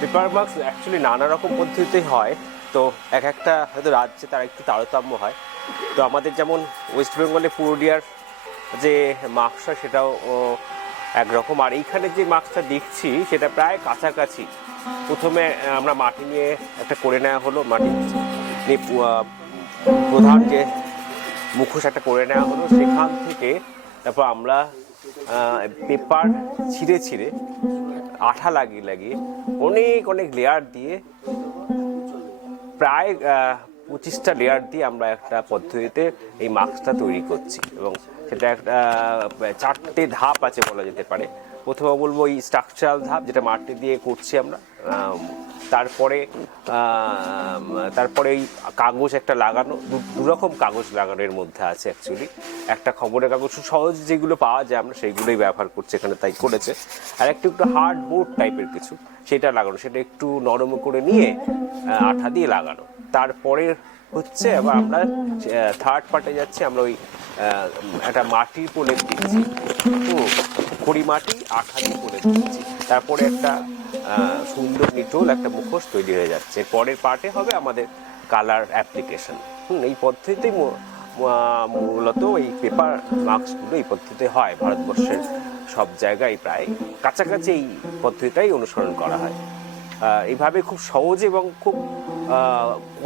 Paper mask actually নানা রকম পদ্ধতিতে হয়, তো এক একটা হয়তো রাজ্যে তার একটু তারতম্য হয়। তো আমাদের যেমন ওয়েস্ট বেঙ্গলে পুরুলিয়ার যে মাস্কটা সেটাও একরকম, আর এইখানে যে মাস্কটা দেখছি সেটা প্রায় কাছাকাছি। প্রথমে আমরা মাটি নিয়ে একটা করে নেওয়া হলো, মাটি নিয়ে প্রধান যে মুখোশ একটা করে নেওয়া হলো, সেখান থেকে তারপর আমরা পেপার ছিঁড়ে ছিঁড়ে আঠা লাগিয়ে লাগিয়ে অনেক অনেক লেয়ার দিয়ে প্রায় 25টা লেয়ার দিয়ে আমরা একটা পদ্ধতিতে এই মাস্কটা তৈরি করছি, এবং সেটা একটা 4টে ধাপ আছে বলা যেতে পারে। প্রথমে বলবো এই স্ট্রাকচারাল ধাপ, যেটা মাটি দিয়ে করছি আমরা। তারপরে তারপরে এই কাগজ একটা লাগানো, দুরকম কাগজ লাগানোর মধ্যে আছে অ্যাকচুয়ালি। একটা খবরের কাগজ সহজ যেগুলো পাওয়া যায় আমরা সেইগুলোই ব্যবহার করছি এখানে, তাই করেছে। আর একটু হার্ড বোর্ড টাইপের কিছু সেটা লাগানো, সেটা একটু নরম করে নিয়ে আঠা দিয়ে লাগানো। তারপরে হচ্ছে আবার আমরা থার্ড পার্টে যাচ্ছি, আমরা ওই একটা মাটির প্রলেপ দিচ্ছি, খড়ি মাটি আঠা দিয়ে প্রলেপ দিচ্ছি। তারপরে একটা সুন্দর নিটোল একটা মুখোশ তৈরি হয়ে যাচ্ছে। পরের পার্টে হবে আমাদের কালার অ্যাপ্লিকেশন। এই পদ্ধতিতেই মূলত এই পেপার মাস্কগুলো এই পদ্ধতিতে হয়। ভারতবর্ষের সব জায়গায় প্রায় কাছাকাছি এই পদ্ধতিটাই অনুসরণ করা হয়। এইভাবে খুব সহজে এবং খুব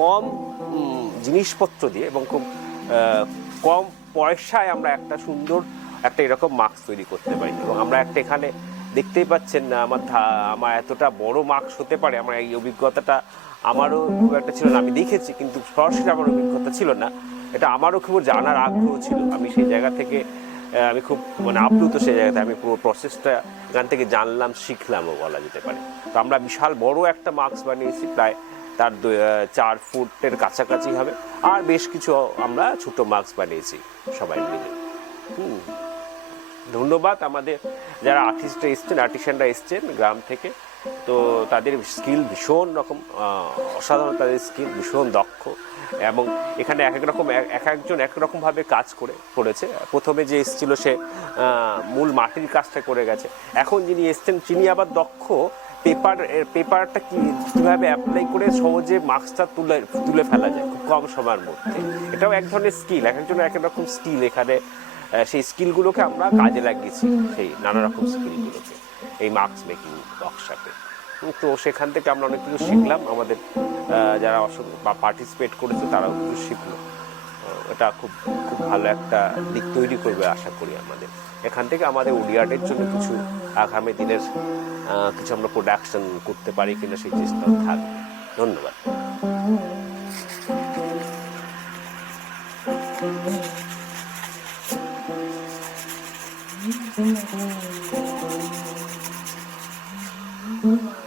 কম জিনিসপত্র দিয়ে এবং খুব কম পয়সায় আমরা একটা সুন্দর একটা এরকম মাস্ক তৈরি করতে পারি। এবং আমরা একটা এখানে দেখতেই পাচ্ছেন না, আমার এতটা বড় মাস্ক হতে পারে, আমার এই অভিজ্ঞতাটা আমারও খুব একটা ছিল না। আমি দেখেছি কিন্তু সরাসরি আমার অভিজ্ঞতা ছিল না, এটা আমারও খুব জানার আগ্রহ ছিল। আমি সেই জায়গা থেকে আমি খুব আপ্লুত, সেই জায়গাতে আমি পুরো প্রসেসটা এখান থেকে জানলাম, শিখলামও বলা যেতে পারে। তো আমরা বিশাল বড় একটা মাস্ক বানিয়েছি, প্রায় তার 4 ফুটের কাছাকাছি হবে। আর বেশ কিছু আমরা ছোট মাস্ক বানিয়েছি সবাই মিলে। ধন্যবাদ আমাদের যারা আর্টিসানরা এসছেন গ্রাম থেকে। তো তাদের স্কিল ভীষণ রকম অসাধারণ, তাদের স্কিল ভীষণ দক্ষ, এবং এখানে এক একজন এক রকমভাবে কাজ করেছে। প্রথমে যে এসেছিল সে মূল মাটির কাজটা করে গেছে, এখন যিনি এসছেন তিনি আবার দক্ষ পেপারটা কীভাবে অ্যাপ্লাই করে সহজে মাস্কটা তুলে ফেলা যায় খুব কম সময়ের মধ্যে। এটাও এক ধরনের স্কিল, এক একজনের এক রকম স্কিল। এখানে সেই স্কিলগুলোকে আমরা কাজে লাগিয়েছি, সেই নানা রকম স্কিলগুলোকে এই মাস্ক মেকিং ওয়ার্কশপে। তো সেখান থেকে আমরা অনেক কিছু শিখলাম, আমাদের যারা পার্টিসিপেট করেছে তারাও কিছু শিখলো। এটা খুব খুব ভালো একটা দিক তৈরি করবে আশা করি আমাদের। এখান থেকে আমাদের উডিয়ার্ডের জন্য কিছু আগামী দিনের কিছু আমরা প্রোডাকশন করতে পারি কিনা সেই চেষ্টাও থাকবে। ধন্যবাদ। Mm-hmm.